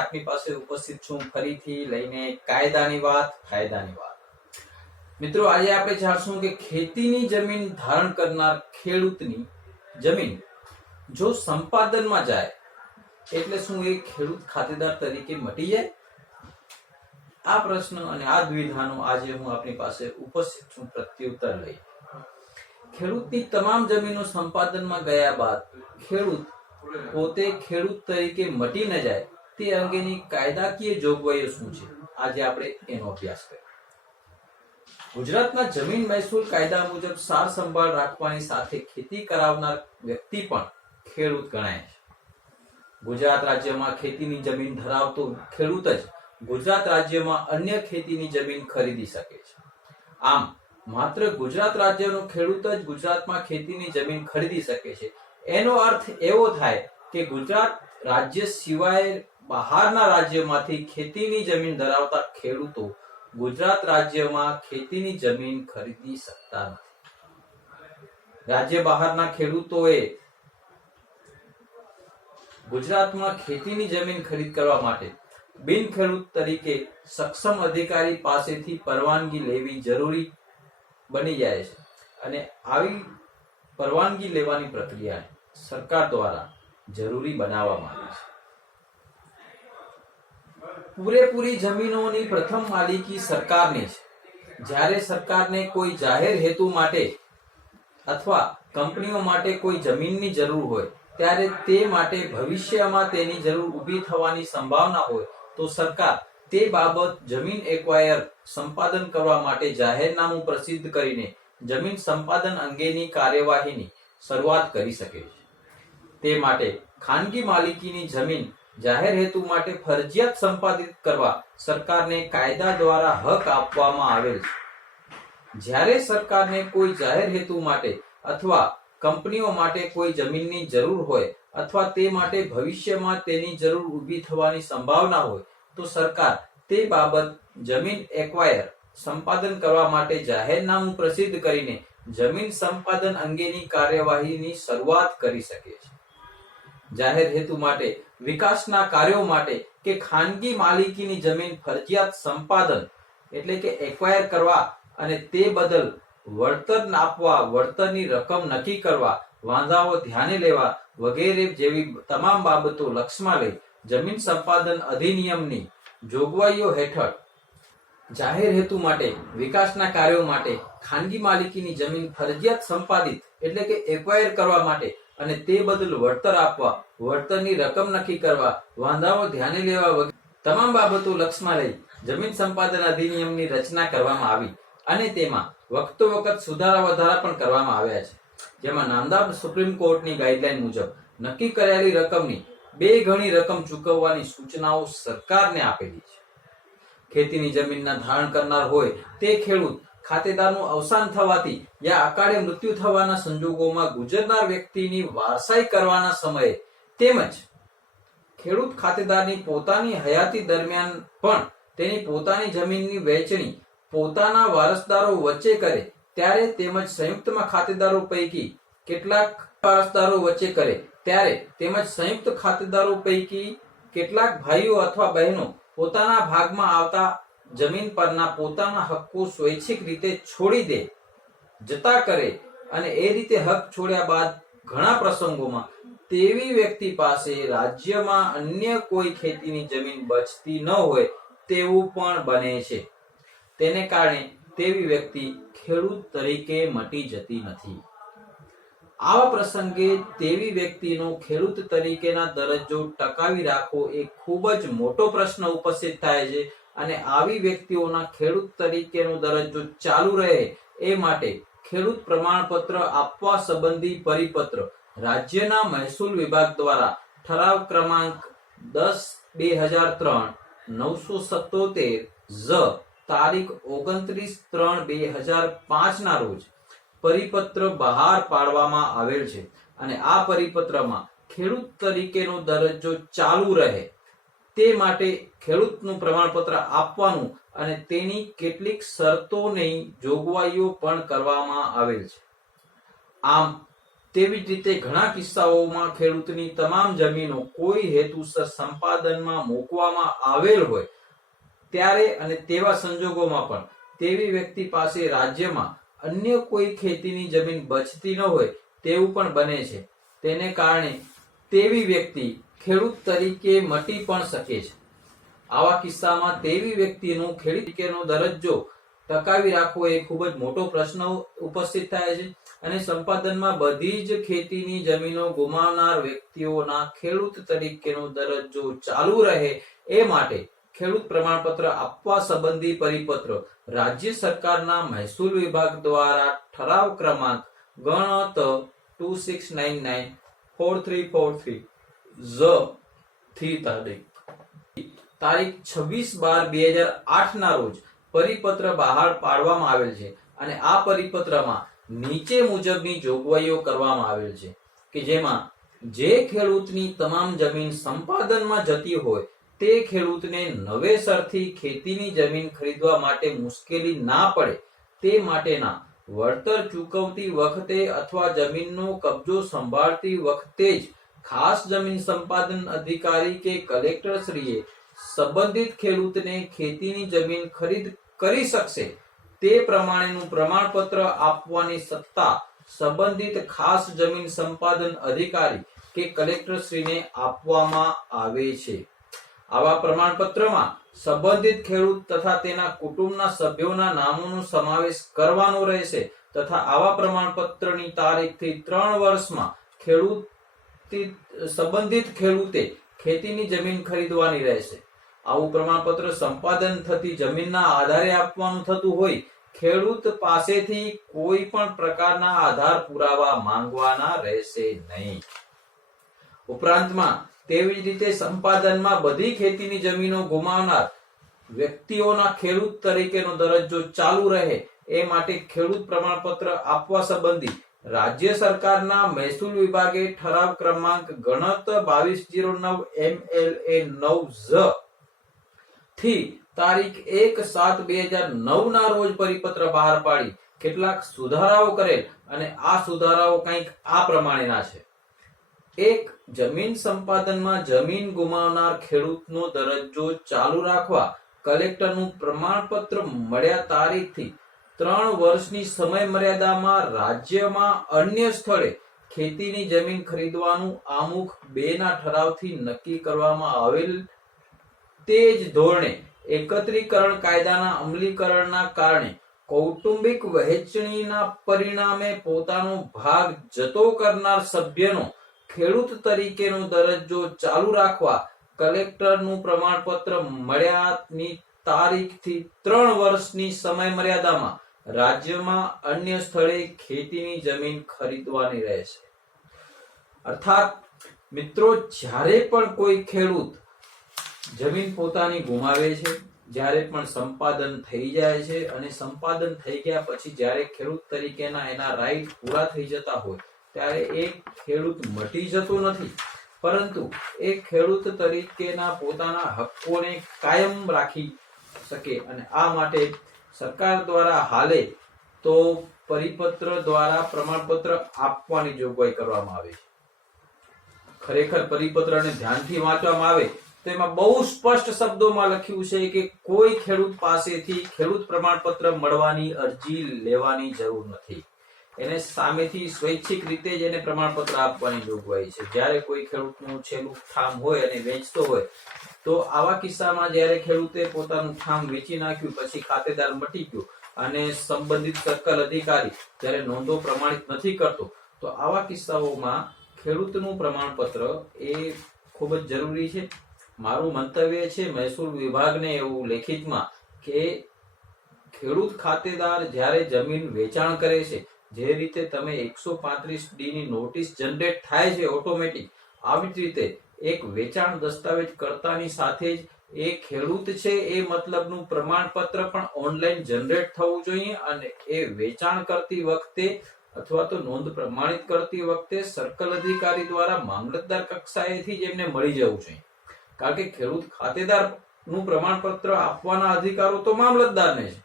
આપની પાસે ઉપસ્થિત છું ફરીથી લઈને કાયદાની વાત, ફાયદાની વાત. મિત્રો, આજે આપણે જાણશું કે ખેતીની જમીન ધારણ કરનાર ખેડૂતની જમીન જો સંપાદનમાં જાય એટલે શું એ ખેડૂત ખાતેદાર તરીકે મટી જાય? આ પ્રશ્ન અને આ દ્વિધાનો આજે હું આપની પાસે ઉપસ્થિત છું પ્રત્યુત્તર લઈ. ખેડૂતની તમામ જમીનો સંપાદનમાં ગયા બાદ ખેડૂત પોતે ખેડૂત તરીકે મટી ન જાય તે અંગેની કાયદાકીય જોગવાઈઓ શું છે, આજે આપણે એનો અભ્યાસ કરીએ. ગુજરાતના જમીન મહેસૂલ કાયદા મુજબ સાર સંભાળ રાખવાની સાથે ખેતી કરાવનાર વ્યક્તિ પણ ખેડૂત ગણાય છે. ગુજરાત રાજ્યમાં ખેતીની જમીન ધરાવતો ખેડૂત જ ગુજરાત રાજ્યમાં અન્ય ખેતીની જમીન ખરીદી શકે છે. આમ માત્ર ગુજરાત રાજ્યનો ખેડૂત જ ગુજરાતમાં ખેતીની જમીન ખરીદી શકે છે. એનો અર્થ એવો થાય કે ગુજરાત રાજ્ય સિવાય બહારના રાજ્યમાંથી ખેતીની જમીન ધરાવતા ખેડૂતો ગુજરાત રાજ્યમાં ખેતીની જમીન ખરીદી શકતા નથી. રાજ્ય બહારના ખેડૂતોએ ગુજરાતમાં ખેતીની જમીન ખરીદ કરવા માટે બિન ખેડૂત તરીકે સક્ષમ અધિકારી પાસેથી પરવાનગી લેવી જરૂરી બની જાય છે અને આવી પરવાનગી લેવાની પ્રક્રિયા સરકાર દ્વારા જરૂરી બનાવવામાં આવી છે. પૂરેપૂરી જમીનોની પ્રથમ માલિકી સરકારની છે. જ્યારે સરકારને કોઈ જાહેર હેતુ માટે અથવા કંપનીઓ માટે કોઈ જમીનની જરૂર હોય ત્યારે તે માટે ભવિષ્યમાં તેની જરૂર ઊભી થવાની સંભાવના હોય તો સરકાર તે બાબત જમીન એક્વાયર સંપાદન કરવા માટે જાહેરનામું પ્રસિદ્ધ કરીને જમીન સંપાદન અંગેની કાર્યવાહીની શરૂઆત કરી શકે છે. તે માટે ખાનગી માલિકીની જમીન જાહેર હેતુ માટે ફરજિયાત સંપાદિત કરવા સરકારને કાયદા દ્વારા હક આપવામાં આવેલ છે. જ્યારે સરકારને કોઈ જાહેર હેતુ માટે અથવા કંપનીઓ માટે કોઈ જમીનની જરૂર હોય અથવા તે માટે ભવિષ્યમાં તેની જરૂર ઊભી થવાની સંભાવના હોય તો સરકાર તે બાબત જમીન એક્વાયર સંપાદન કરવા માટે જાહેરનામું પ્રસિદ્ધ કરીને જમીન સંપાદન અંગેની કાર્યવાહીની શરૂઆત કરી શકે છે. જાહેર હેતુ માટે, વિકાસના કાર્યો માટે કે ખાનગી માલિકીની જમીન ફરજિયાત સંપાદન એટલે કે એક્વાયર કરવા અને તે બદલ વળતર આપવા, વળતરની રકમ નક્કી કરવા, વાંધાઓ ધ્યાને લેવા વગેરે જેવી તમામ બાબતો લક્ષમાં લઈ જમીન સંપાદન અધિનિયમની જોગવાઈઓ હેઠળ જાહેર હેતુ માટે, વિકાસના કાર્યો માટે ખાનગી માલિકીની જમીન ફરજિયાત સંપાદિત એટલે કે એક્વાયર કરવા માટે અને તે બદલ વળતર આપવા, વળતરની રકમ નક્કી કરવા, વાંધાઓ ધ્યાને લેવા વગેરે તમામ બાબતો લક્ષમાં લઈ જમીન સંપાદન અધિનિયમની રચના કરવામાં આવી અને તેમાં વખતો વખત સુધારા વધારા પણ કરવામાં આવ્યા છે. જેમાં નામદાર સુપ્રીમ કોર્ટની ગાઈડલાઈન મુજબ નક્કી કરેલી રકમની 2 ગણી રકમ ચૂકવવાની સૂચનાઓ સરકારને આપેલી છે. ખેતીની જમીનના ધારણ કરનાર હોય તે ખેડૂત ખાતેદારનું અવસાન થવાથી યા અકાળે મૃત્યુ થવાના સંજોગોમાં ગુજરનાર વ્યક્તિની વારસાઈ કરવાના સમયે તેમજ ખેડૂત ખાતેદારની પોતાની હયાતી દરમિયાન પણ તેની પોતાની જમીનની વહેંચણી પોતાના વારસદારો વચ્ચે કરે ત્યારે તેમજ સંયુક્તમાં ખાતેદારો પૈકી કેટલાક વારસદારો વચ્ચે કરે ત્યારે તેમજ સંયુક્ત ખાતેદારો પૈકી કેટલાક ભાઈઓ અથવા બહેનો પોતાના ભાગમાં આવતા જમીન પરના પોતાના હક્કો સ્વૈચ્છિક રીતે છોડી દે જતા કરે અને એ રીતે હક છોડ્યા બાદ ઘણા પ્રસંગોમાં તેવી વ્યક્તિ પાસે રાજ્યમાં અન્ય કોઈ ખેતીની જમીન બચતી ન હોય તેવું પણ બને છે. તેને કારણે તેવી વ્યક્તિ ખેડૂત તરીકે મટી જતી નથી. આવા પ્રસંગે તેવી વ્યક્તિનો ખેડૂત તરીકેના દરજ્જો ટકાવી રાખવો એ ખૂબ જ મોટો પ્રશ્ન ઉપસ્થિત થાય છે અને આવી વ્યક્તિઓના ખેડૂત તરીકેનો દરજ્જો ચાલુ રહે એ માટે ખેડૂત પ્રમાણપત્ર આપવા સંબંધી પરિપત્ર રાજ્યના મહેસૂલ વિભાગ દ્વારા ઠરાવ ક્રમાંક 10/2003/977 ઝ તારીખ 29/3/2005 ના રોજ પરિપત્ર બહાર પાડવામાં આવેલ છે અને આ પરિપત્રમાં ખેડૂત તરીકેનો દરજ્જો ચાલુ રહે તે માટે ખેડૂતનું પ્રમાણપત્ર આપવાનું અને તેની કેટલીક શરતોની જોગવાઈઓ પણ કરવામાં આવેલ છે. આમ તેવી જ રીતે ઘણા કિસ્સાઓમાં ખેડૂતની તમામ જમીનો કોઈ હેતુસર સંપાદનમાં મૂકવામાં આવેલ હોય ત્યારે અને તેવા સંજોગોમાં પણ તેવી વ્યક્તિ પાસે રાજ્યમાં અન્ય કોઈ ખેતીની જમીન બચતી ન હોય તેવું પણ બને છે. તેને કારણે તેવી વ્યક્તિ ખેડૂત તરીકે મટી પણ શકે છે. આવા કિસ્સામાં તેવી વ્યક્તિનો ખેડૂત તરીકેનો દરજ્જો ટકાવી રાખવો એ ખૂબ જ મોટો પ્રશ્ન ઉપસ્થિત થાય છે અને સંપાદનમાં બધી જ ખેતીની જમીનો ગુમાવનાર વ્યક્તિઓના ખેડૂત તરીકેનો દરજ્જો ચાલુ રહે એ માટે ખેડૂત પ્રમાણપત્ર આપવા સંબંધી પરિપત્ર રાજ્ય સરકારના મહેસૂલ વિભાગ દ્વારા ઠરાવ ક્રમાંક ગણત 26994343 Z થી તારીખ 26/12/2008 ના રોજ પરિપત્ર બહાર પાડવામાં આવેલ છે અને આ પરિપત્રમાં નીચે મુજબની જોગવાઈઓ કરવામાં આવેલ છે કે જેમાં જે ખેડૂતની તમામ જમીન સંપાદનમાં જતી હોય તે ખેડૂતને નવેસરથી ખેતીની જમીન ખરીદવા માટે મુશ્કેલી ના પડે તે માટેના વળતર ચૂકવતી વખતે અથવા જમીનનો કબજો સંભાળતી વખતે જ ખાસ જમીન સંપાદન અધિકારી કે કલેક્ટરશ્રીએ સંબંધિત ખેડૂતને ખેતીની જમીન ખરીદ કરી શકશે તે પ્રમાણેનું પ્રમાણપત્ર આપવાની સત્તા સંબંધિત ખાસ જમીન સંપાદન અધિકારી કે કલેક્ટરશ્રીને આપવામાં આવે છે. આવા પ્રમાણપત્રમાં સંબંધિત ખેડૂત તથા તેના કુટુંબના સભ્યોના નામોનો સમાવેશ કરવાનો રહેશે તથા આવા પ્રમાણપત્રની તારીખથી 3 વર્ષમાં સંબંધિત ખેડૂતે ખેતીની જમીન ખરીદવાની રહેશે. આવું પ્રમાણપત્ર સંપાદન થતી જમીનના આધારે આપવાનું થતું હોય ખેડૂત પાસેથી કોઈ પણ પ્રકારના આધાર પુરાવા માંગવાના રહેશે નહીં. ઉપરાંતમાં તેવી જ રીતે સંપાદનમાં બધી ખેતીની જમીનો ગુમાવનાર વ્યક્તિઓના ખેડૂત તરીકેનો દરજ્જો ચાલુ રહે એ માટે ખેડૂત પ્રમાણપત્ર આપવા સંબંધી રાજ્ય સરકારના મહેસૂલ વિભાગે ઠરાવ ક્રમાંક ગણત 2209 MLA 9 Z થી તારીખ 1/7/2009 ના રોજ પરિપત્ર બહાર પાડી કેટલાક સુધારાઓ કરેલ અને આ સુધારાઓ કંઈક આ પ્રમાણેના છે. 1. જમીન સંપાદનમાં જમીન ગુમાવનાર ખેડૂતનો દરજ્જો ચાલુ રાખવા કલેક્ટરનું પ્રમાણપત્ર મળ્યા તારીખથી 3 વર્ષની સમય મર્યાદામાં રાજ્યમાં અન્ય સ્થળે ખેતીની જમીન ખરીદવાનું આમુખ 2 ના ઠરાવથી નક્કી કરવામાં આવેલ તે જ ધોરણે એકત્રીકરણ કાયદાના અમલીકરણના કારણે કૌટુંબિક વહેંચણીના પરિણામે પોતાનો ભાગ જતો કરનાર સભ્યનો ખેડૂત તરીકેનો દરજ્જો ચાલુ રાખવા કલેક્ટરનું પ્રમાણપત્ર મળ્યાની તારીખથી 3 વર્ષની સમય મર્યાદામાં રાજ્યમાં અન્ય સ્થળે ખેતીની જમીન ખરીદવાની રહેશે. અર્થાત મિત્રો, જ્યારે પણ કોઈ ખેડૂત જમીન પોતાની ગુમાવે છે, જ્યારે પણ સંપાદન થઈ જાય છે અને સંપાદન થઈ ગયા પછી જ્યારે ખેડૂત તરીકેના એના રાઈટ પૂરા થઈ જતા હોય ત્યારે એ ખેડૂત મટી જતો નથી, પરંતુ એ ખેડૂત તરીકેના પોતાના હકોને કાયમ રાખી શકે અને આ માટે સરકાર દ્વારા હાલે તો પરિપત્ર દ્વારા પ્રમાણપત્ર આપવાની જોગવાઈ કરવામાં આવે છે. ખરેખર પરિપત્રને ધ્યાનથી વાંચવામાં આવે તો એમાં બહુ સ્પષ્ટ શબ્દોમાં લખ્યું છે કે કોઈ ખેડૂત પાસેથી ખેડૂત પ્રમાણપત્ર મળવાની અરજી લેવાની જરૂર નથી. એને સામેથી સ્વૈચ્છિક રીતે જ એને પ્રમાણપત્ર આપવાની જોગવાઈ છે. જ્યારે કોઈ ખેડૂતનું છેલ્લું ઠામ હોય અને વેચતો હોય તો આવા કિસ્સામાં જ્યારે ખેડૂતે પોતાનું ઠામ વેચી નાખ્યું પછી ખાતેદાર મટી ગયો અને સંબંધિત સર્કલ અધિકારી જ્યારે નોંધો પ્રમાણિત નથી કરતો તો આવા કિસ્સાઓમાં ખેડૂતનું પ્રમાણપત્ર એ ખૂબ જ જરૂરી છે. મારું મંતવ્ય છે મહેસૂલ વિભાગને એવું લેખિતમાં કે ખેડૂત ખાતેદાર જ્યારે જમીન વેચાણ કરે છે, જે રીતે તમે 135D ની નોટિસ જનરેટ થાય છે ઓટોમેટિક, આવી જ રીતે એક વેચાણ દસ્તાવેજ કરતાની સાથે જ એ ખેડૂત છે એ મતલબનું પ્રમાણપત્ર પણ ઓનલાઈન જનરેટ થવું જોઈએ અને એ વેચાણ કરતી વખતે અથવા તો નોંધ પ્રમાણિત કરતી વખતે સર્કલ અધિકારી દ્વારા મામલતદાર કક્ષાએથી જ એમને મળી જવું જોઈએ. કારણ કે ખેડૂત ખાતેદારનું પ્રમાણપત્ર આપવાના અધિકારો તો મામલતદારને છે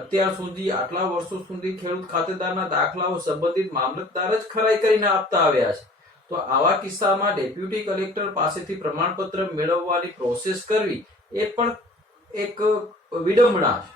અત્યાર સુધી આટલા વર્ષો સુધી ખેડૂત ખાતેદારના દાખલાઓ સંબંધિત મામલતદાર જ ખરાઈ કરીને આપતા આવ્યા છે. તો આવા કિસ્સામાં ડેપ્યુટી કલેક્ટર પાસેથી પ્રમાણપત્ર મેળવવાની પ્રોસેસ કરવી એ પણ એક વિડંબના છે.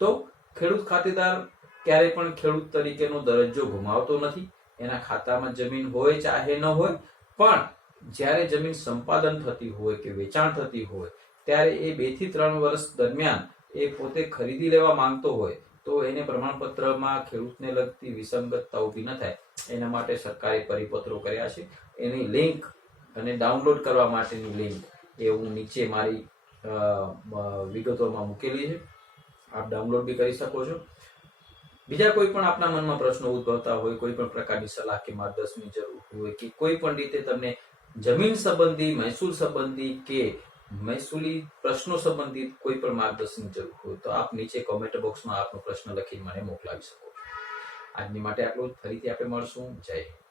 તો ખેડૂત ખાતેદાર ક્યારે પણ ખેડૂત તરીકેનો દરજ્જો ગુમાવતો નથી. એના ખાતામાં જમીન હોય ચાહે ન હોય, પણ જ્યારે જમીન સંપાદન થતી હોય કે વેચાણ થતી હોય ત્યારે એ 2 થી 3 વર્ષ દરમિયાન એ પોતે ખરીદી લેવા માંગતો હોય તો એને પ્રમાણપત્રમાં ખેડૂતને લગતી વિસંગતતા ઊભી ન થાય એના માટે સરકારે પરિપત્રો કર્યા છે. એની લિંક અને ડાઉનલોડ કરવા માટેની લિંક એ હું નીચે મારી વિગતોમાં મૂકેલી છે, આપ ડાઉનલોડ બી કરી શકો છો. બીજા કોઈ પણ આપના મનમાં પ્રશ્નો ઉદ્ભવતા હોય, કોઈ પણ પ્રકારની સલાહ કે માર્ગદર્શનની જરૂર હોય કે કોઈ પણ રીતે તમને જમીન સંબંધી, મહેસૂલ સંબંધી કે મહેસૂલી પ્રશ્નો સંબંધિત કોઈ પણ માર્ગદર્શનની જરૂર હોય તો આપ નીચે કોમેન્ટ બોક્સમાં આપનો પ્રશ્ન લખીને મને મોકલાવી શકો. આજની માટે આટલું જ. ફરીથી આપણે મળશું. જય હિન્દ.